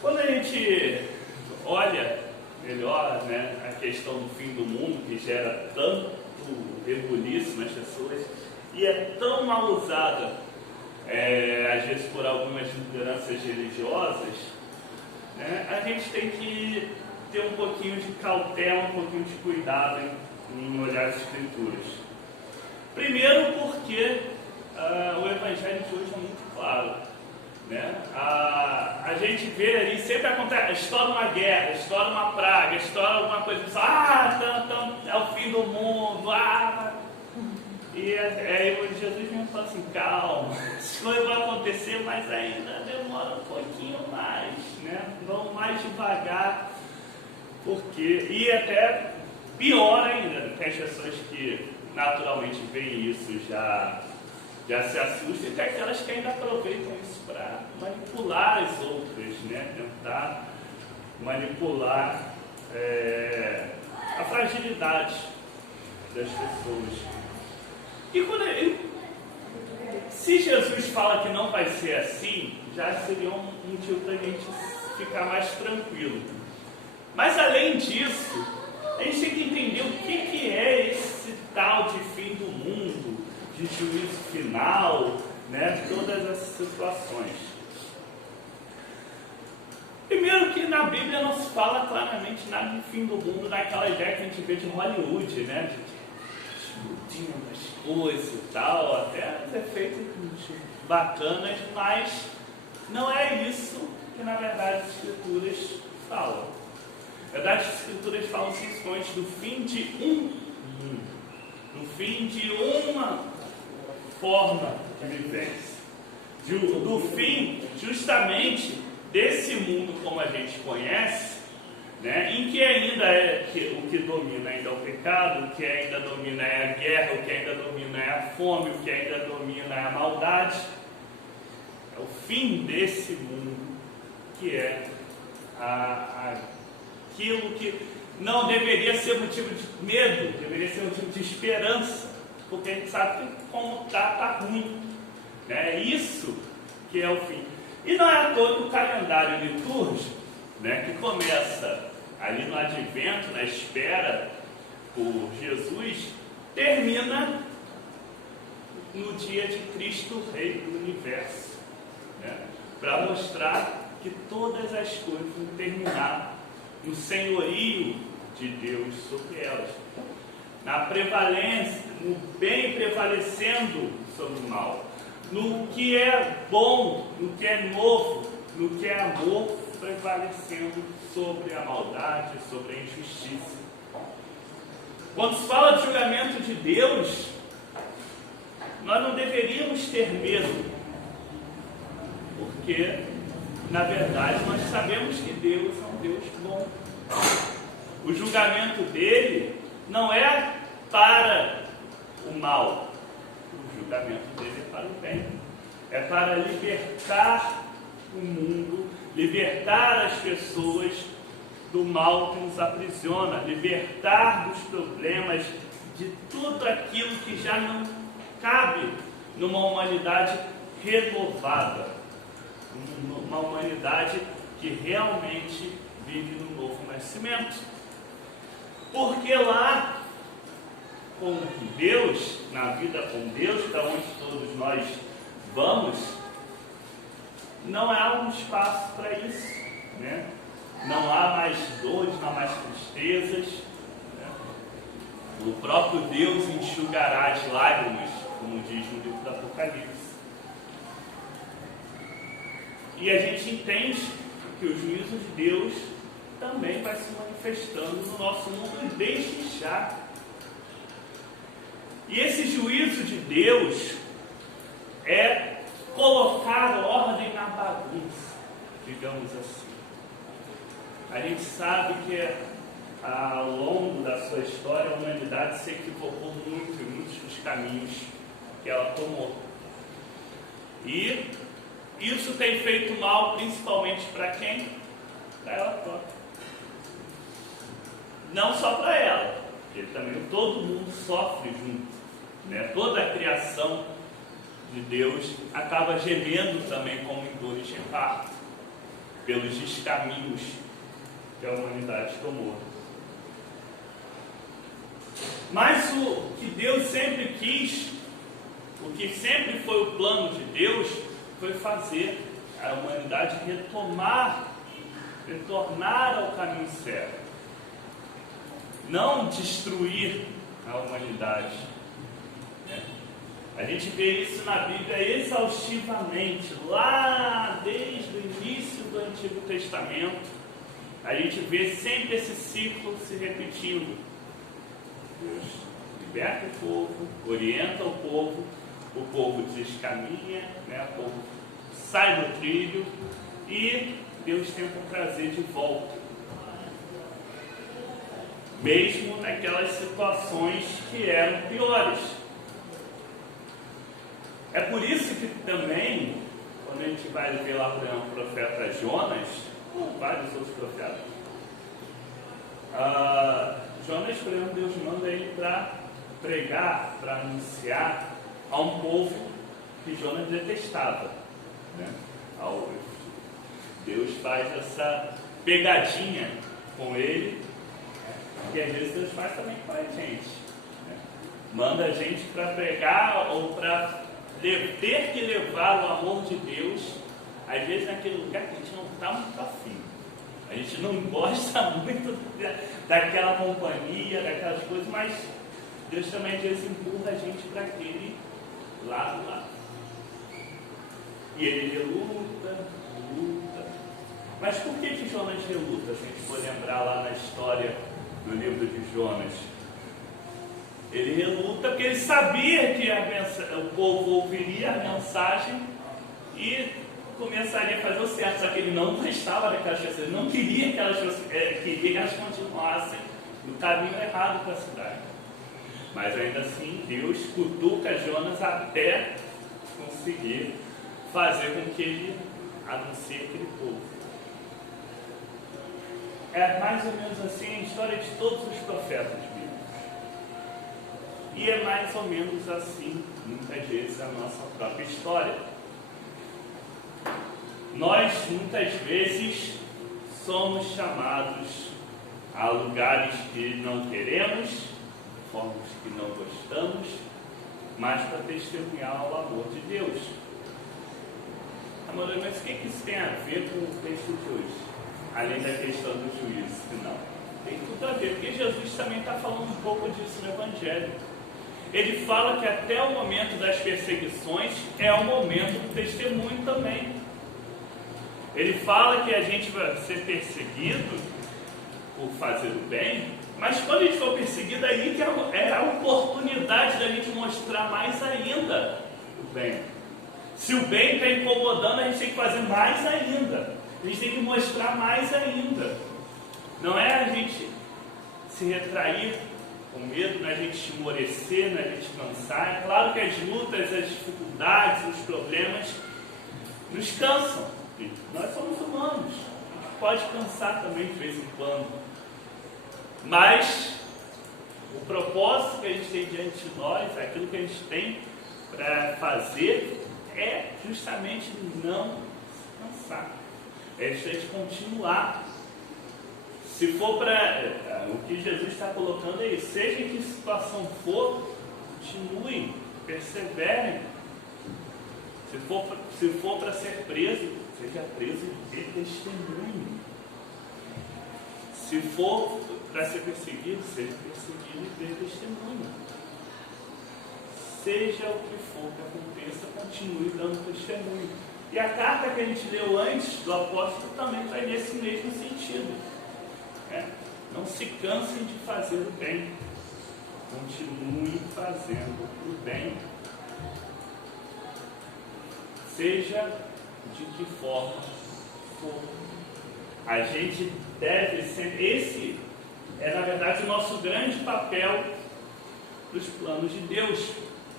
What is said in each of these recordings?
Quando a gente olha melhor, né, a questão do fim do mundo, que gera tanto rebuliço nas pessoas e é tão mal usada, às vezes por algumas lideranças religiosas, né, a gente tem que ter um pouquinho de cautela, um pouquinho de cuidado em olhar as Escrituras. Primeiro porque o Evangelho de hoje é muito claro, né? A gente vê ali, sempre acontece, estoura uma guerra, estoura uma praga, estoura alguma coisa, é o fim do mundo, e aí Jesus mesmo fala assim, calma, as coisas vão acontecer, mas ainda demora um pouquinho mais, né? Vamos mais devagar, porque, e até pior ainda, tem as pessoas que naturalmente veem isso já se assustam, e tem aquelas que ainda aproveitam isso para manipular as outras, né? Tentar manipular a fragilidade das pessoas. E se Jesus fala que não vai ser assim, já seria um motivo para a gente ficar mais tranquilo. Mas além disso, a gente tem que entender o que é esse tal de fim do mundo, de juízo final, né? Todas essas situações. Primeiro que na Bíblia não se fala claramente nada de fim do mundo naquela ideia que a gente vê de Hollywood, né? De explodindo as coisas e tal, até os efeitos bacanas, mas não é isso que na verdade as Escrituras falam. Na verdade as Escrituras falam principalmente do fim de um mundo, do fim de uma forma de vivência, do fim justamente desse mundo como a gente conhece, né, em que ainda o que domina ainda é o pecado, o que ainda domina é a guerra, o que ainda domina é a fome, o que ainda domina é a maldade. É o fim desse mundo que é aquilo que não deveria ser motivo de medo, deveria ser motivo de esperança, porque a gente sabe que como está ruim, né? É isso que é o fim. E não é à toa que o calendário litúrgico, né, que começa ali no advento, na espera por Jesus, termina no dia de Cristo Rei do Universo, né, para mostrar que todas as coisas vão terminar no senhorio de Deus sobre elas, na prevalência, no bem prevalecendo sobre o mal, no que é bom, no que é novo, no que é amor, prevalecendo sobre a maldade, sobre a injustiça. Quando se fala de julgamento de Deus, nós não deveríamos ter medo, porque, na verdade, nós sabemos que Deus é um Deus bom. O julgamento dele não é para o mal, o julgamento dele é para o bem, é para libertar o mundo, libertar as pessoas do mal que nos aprisiona, libertar dos problemas, de tudo aquilo que já não cabe numa humanidade renovada, uma humanidade que realmente vive no novo nascimento. Porque lá, com Deus, na vida com Deus, para onde todos nós vamos, não há um espaço para isso, né? Não há mais dores, não há mais tristezas, né? O próprio Deus enxugará as lágrimas, como diz no livro do Apocalipse. E a gente entende que o juízo de Deus também vai se manifestando no nosso mundo desde já. E esse juízo de Deus é colocar ordem na bagunça, digamos assim. A gente sabe que ao longo da sua história a humanidade se equivocou muito em muitos dos caminhos que ela tomou. E isso tem feito mal principalmente para quem? Para ela própria. Não só para ela, porque também todo mundo sofre junto, né? Toda a criação de Deus acaba gemendo também como em dores de parto, pelos descaminhos que a humanidade tomou. Mas o que Deus sempre quis, o que sempre foi o plano de Deus, foi fazer a humanidade retornar ao caminho certo. Não destruir a humanidade. A gente vê isso na Bíblia exaustivamente, lá desde o início do Antigo Testamento. A gente vê sempre esse ciclo se repetindo. Deus liberta o povo, orienta o povo descaminha, o povo sai do trilho e Deus tenta trazer de volta. Mesmo naquelas situações que eram piores. É por isso que também, quando a gente vai ver lá, por exemplo, o profeta Jonas, ou vários outros profetas, Jonas, por exemplo, Deus manda ele para pregar, para anunciar a um povo que Jonas detestava. Deus faz essa pegadinha com ele, que às vezes Deus faz também com a gente. Manda a gente para pregar ou para ter que levar o amor de Deus, às vezes naquele lugar que a gente não está muito afim. A gente não gosta muito daquela companhia, daquelas coisas, mas Deus também às vezes empurra a gente para aquele lado lá. E ele reluta. Mas por que Jonas reluta? Se a gente for lembrar lá na história do livro de Jonas. Ele reluta porque ele sabia que o povo ouviria a mensagem e começaria a fazer o certo, só que ele não gostava daquelas pessoas, ele não queria que elas continuassem no caminho errado para a cidade. Mas ainda assim, Deus cutuca Jonas até conseguir fazer com que ele anuncie aquele povo. É mais ou menos assim a história de todos os profetas bíblicos. E é mais ou menos assim, muitas vezes, a nossa própria história. Nós, muitas vezes, somos chamados a lugares que não queremos, formas que não gostamos, mas para testemunhar o amor de Deus. Amor, mas o que isso tem a ver com o texto de hoje? Além da questão do juízo final. Tem tudo a ver, porque Jesus também está falando um pouco disso no Evangelho. Ele fala que até o momento das perseguições é o momento do testemunho também. Ele fala que a gente vai ser perseguido por fazer o bem, mas quando a gente for perseguido, aí que é a oportunidade da gente mostrar mais ainda o bem. Se o bem está incomodando, a gente tem que fazer mais ainda. A gente tem que mostrar mais ainda. Não é a gente se retrair com medo, não é a gente esmorecer, não é a gente cansar. É claro que as lutas, as dificuldades, os problemas nos cansam. Nós somos humanos. A gente pode cansar também de vez em quando. Mas o propósito que a gente tem diante de nós, aquilo que a gente tem para fazer, é justamente não se cansar. É a gente continuar. Se for para... O que Jesus está colocando é isso. Seja em que situação for, continuem, perseverem. Se for para ser preso, seja preso e dê testemunho. Se for para ser perseguido, seja perseguido e dê testemunho. Seja o que for que aconteça, continue dando testemunho. E a carta que a gente leu antes do apóstolo também vai nesse mesmo sentido. Não se cansem de fazer o bem. Continue fazendo o bem. Seja de que forma for. A gente deve ser... Esse é, na verdade, o nosso grande papel dos planos de Deus.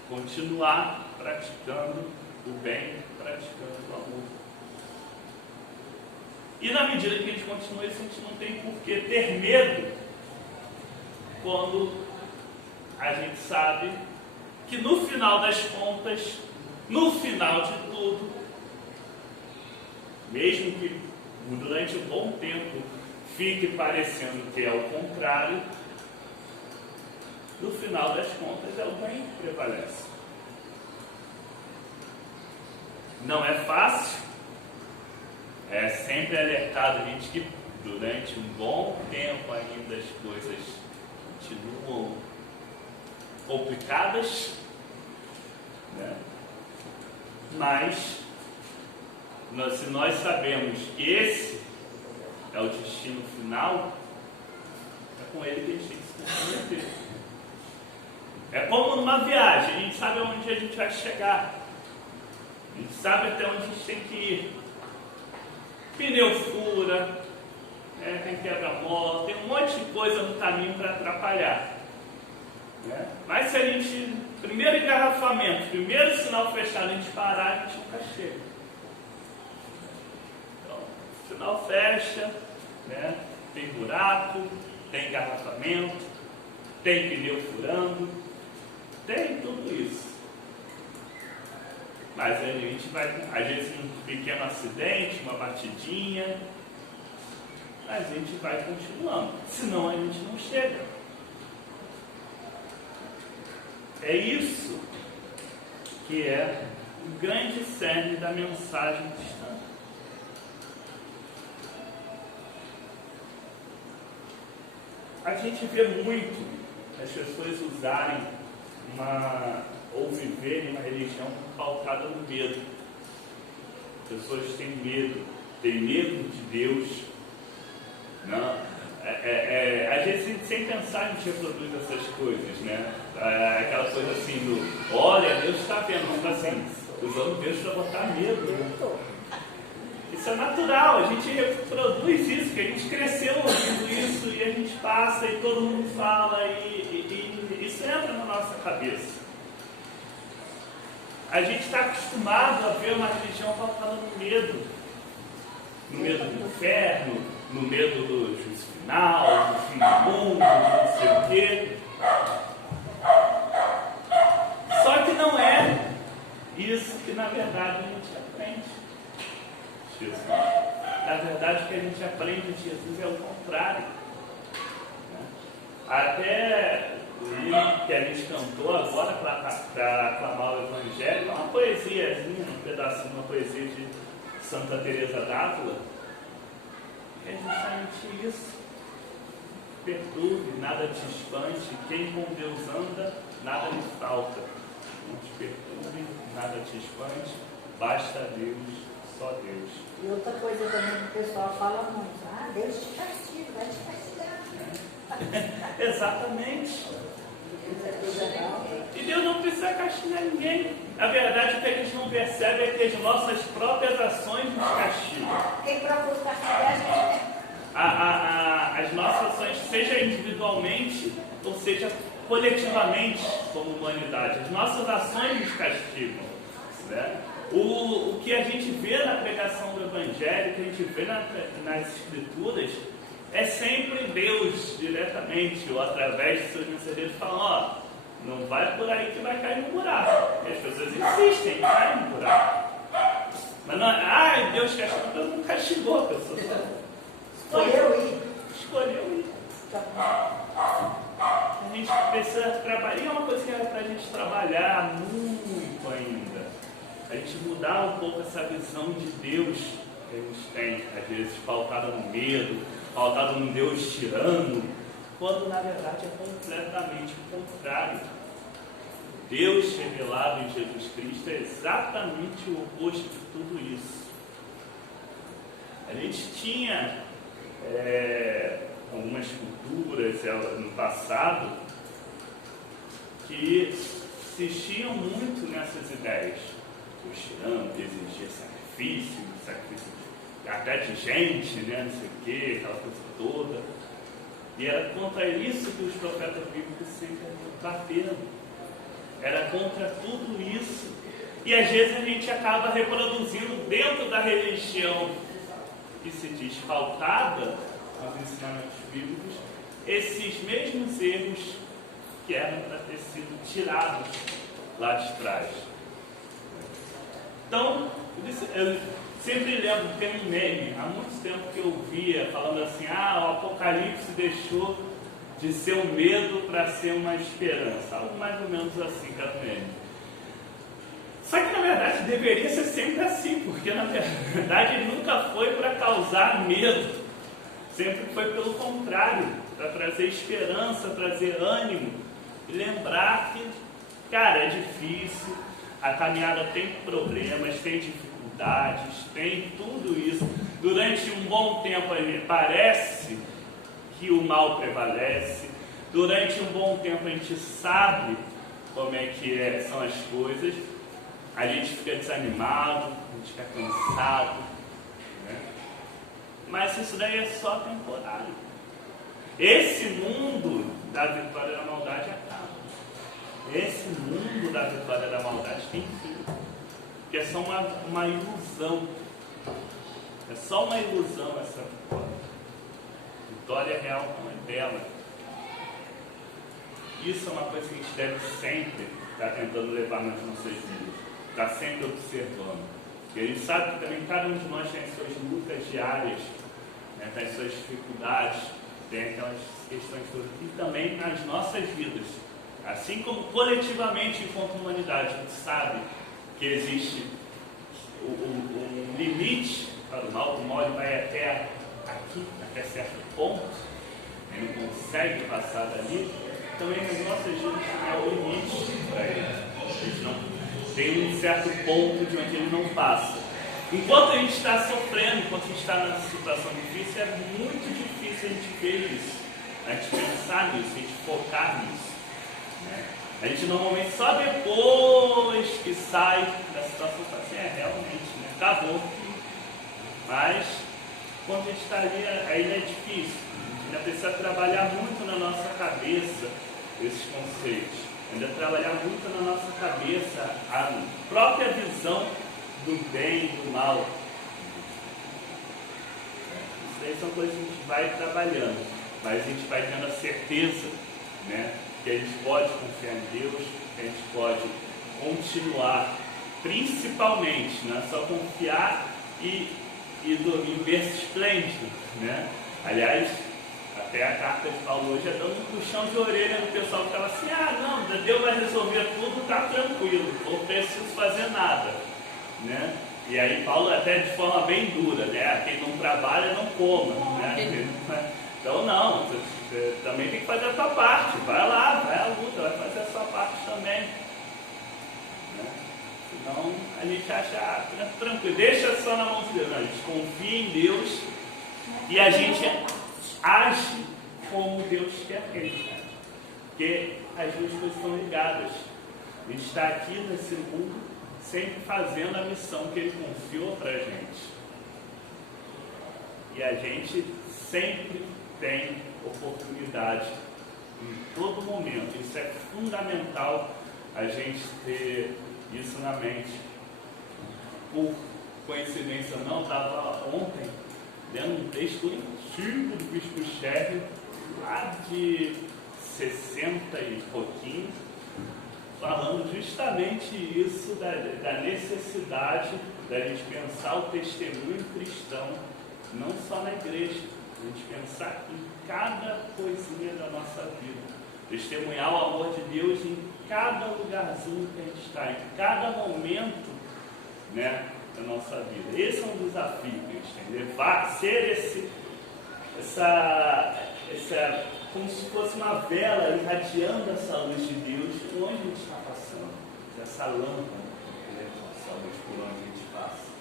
Continuar praticando o bem, praticando o amor. E na medida que a gente continua isso, a gente não tem por que ter medo quando a gente sabe que no final das contas, no final de tudo, mesmo que durante um bom tempo, fique parecendo que é o contrário, no final das contas é o bem que prevalece. Não é fácil, é sempre alertado a gente que durante um bom tempo ainda as coisas continuam complicadas, né? Mas se nós sabemos que esse é o destino final, é com ele que a gente tem que se comprometer. É como numa viagem, a gente sabe onde a gente vai chegar, a gente sabe até onde a gente tem que ir. Pneu fura, tem quebra-mola, tem um monte de coisa no caminho para atrapalhar. Mas se a gente, primeiro engarrafamento, primeiro sinal fechado, a gente parar, a gente nunca chega. Então, o sinal fecha, tem buraco, tem engarrafamento, tem pneu furando, tem tudo isso. Mas a gente vai, às vezes, um pequeno acidente, uma batidinha, a gente vai continuando, senão a gente não chega. É isso que é o grande cerne da mensagem cristã. A gente vê muito as pessoas usarem ou viverem uma religião pautada no medo. As pessoas têm medo de Deus. Não? Às vezes, sem pensar, a gente reproduz essas coisas, né? Aquela coisa assim do, olha, Deus está vendo, não está assim, usando Deus para botar medo. Isso é natural, a gente reproduz isso, que a gente cresceu ouvindo isso e a gente passa e todo mundo fala e isso entra na nossa cabeça. A gente está acostumado a ver uma religião pautada no medo do inferno, no medo do juízo final, do fim do mundo, não sei o quê. Só que não é isso que na verdade a gente aprende. Jesus. Na verdade o que a gente aprende de Jesus é o contrário. Até o que a gente cantou agora para aclamar o Evangelho é uma poesiazinha, um pedacinho de uma poesia de Santa Teresa d'Ávila. É justamente isso. Perturbe, nada te espante. Quem com Deus anda, nada lhe falta. Não te perturbe, nada te espante. Basta Deus, só Deus. E outra coisa também que o pessoal fala muito: Deus te castiga, vai te castigar. Exatamente. E Deus não precisa castigar ninguém. A verdade é que a gente não percebe é que as nossas próprias ações nos castigam. Quem procura castigar a gente. As nossas ações, seja individualmente ou seja coletivamente como humanidade, as nossas ações nos castigam, né? O que a gente vê na pregação do Evangelho, que a gente vê nas Escrituras, é sempre Deus diretamente ou através de seus mensageiros falando: não vai por aí que vai cair no buraco. E as pessoas insistem em cair no buraco. Mas não, Deus castigou, Deus não castigou a pessoa. Escolheu ir. A gente precisa trabalhar, e é uma coisa que é para a gente trabalhar muito ainda. A gente mudar um pouco essa visão de Deus que a gente tem, às vezes pautada no medo, pautada num Deus tirano, quando na verdade é completamente o contrário. Deus revelado em Jesus Cristo é exatamente o oposto de tudo isso. A gente tinha algumas culturas no passado que insistiam muito nessas ideias. Os tiranos exigiam sacrifício até de gente, né, não sei o quê, aquela coisa toda. E era contra isso que os profetas bíblicos sempre bateram. Era contra tudo isso. E às vezes a gente acaba reproduzindo dentro da religião que se diz pautada nos ensinamentos bíblicos esses mesmos erros que eram para ter sido tirados lá de trás. Então, Eu sempre lembro, tem um meme, há muito tempo que eu via, falando assim, o Apocalipse deixou de ser um medo para ser uma esperança. Algo mais ou menos assim, que era o meme. Só que na verdade deveria ser sempre assim, porque na verdade ele nunca foi para causar medo, sempre foi pelo contrário, para trazer esperança, trazer ânimo e lembrar que, cara, é difícil, a caminhada tem problemas, tem dificuldades, tem tudo isso. Durante um bom tempo parece que o mal prevalece, durante um bom tempo a gente sabe como é que são as coisas. A gente fica desanimado, a gente fica cansado, né? Mas isso daí é só temporário. Esse mundo da vitória da maldade acaba. Esse mundo da vitória da maldade tem fim. Porque é só uma ilusão. É só uma ilusão essa vitória. Vitória real não é bela. Isso é uma coisa que a gente deve sempre estar tentando levar nas nossas vidas. Está sempre observando. E a gente sabe que também cada um de nós tem as suas lutas diárias, né? Tem as suas dificuldades, tem aquelas questões todas. E também nas nossas vidas. Assim como coletivamente, enquanto humanidade, a gente sabe que existe um limite para o mal. O mal vai até aqui, até certo ponto. Ele não consegue passar dali. Também nas nossas vidas é o limite para ele. A gente não tem um certo ponto de onde ele não passa. Enquanto a gente está sofrendo, enquanto a gente está nessa situação difícil, é muito difícil a gente ver isso, a gente pensar nisso, a gente focar nisso, né? A gente normalmente só depois que sai da situação fala assim, realmente, né? Acabou. Mas quando a gente está ali, ainda é difícil. A gente ainda precisa trabalhar muito na nossa cabeça esses conceitos. Ainda trabalhar muito na nossa cabeça a própria visão do bem e do mal. Isso aí são coisas que a gente vai trabalhando, mas a gente vai tendo a certeza, né, que a gente pode confiar em Deus, que a gente pode continuar, principalmente, não é só confiar e dormir em berço esplêndido, né? Aliás, até a carta de Paulo hoje é dando um puxão de orelha no pessoal que estava assim, não, Deus vai resolver tudo, está tranquilo, não preciso fazer nada, né? E aí Paulo até de forma bem dura, né? Quem não trabalha não coma, né? Então não, você também tem que fazer a sua parte, vai lá, vai à luta, vai fazer a sua parte também, né? Senão a gente acha, tranquilo, deixa só na mão de Deus, não, a gente confia em Deus e a gente age como Deus quer que a gente age. Porque as duas coisas estão ligadas. A gente está aqui nesse mundo sempre fazendo a missão que Ele confiou para a gente. E a gente sempre tem oportunidade em todo momento. Isso é fundamental a gente ter isso na mente. Por coincidência não, estava ontem lendo um texto antigo do Bispo Sherry, lá de 60 e pouquinho, falando justamente isso da necessidade da gente pensar o testemunho cristão, não só na igreja, a gente pensar em cada coisinha da nossa vida, testemunhar o amor de Deus em cada lugarzinho que a gente está, em cada momento, né, da nossa vida. Esse é um desafio que a gente tem, levar, ser como se fosse uma vela irradiando essa luz de Deus por onde a gente está passando, essa lâmpada, essa luz por onde a gente passa.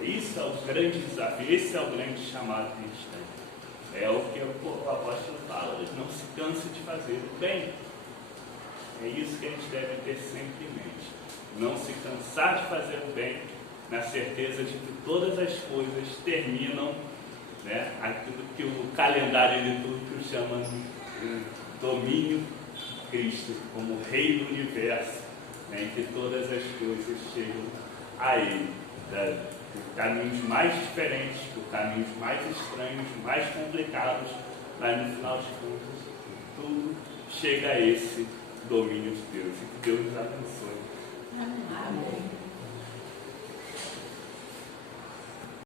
Isso é o grande desafio, esse é o grande chamado que a gente tem. É o que o apóstolo fala, não se canse de fazer o bem. É isso que a gente deve ter sempre em mente. Não se cansar de fazer o bem, na certeza de que todas as coisas terminam, né, aquilo que o calendário litúrgico chama de domínio Cristo, como Rei do Universo, né, em que todas as coisas chegam a Ele, por caminhos mais diferentes, por caminhos mais estranhos, mais complicados, mas no final de contas, tudo chega a esse domínio de Deus. E que Deus nos abençoe. Amém.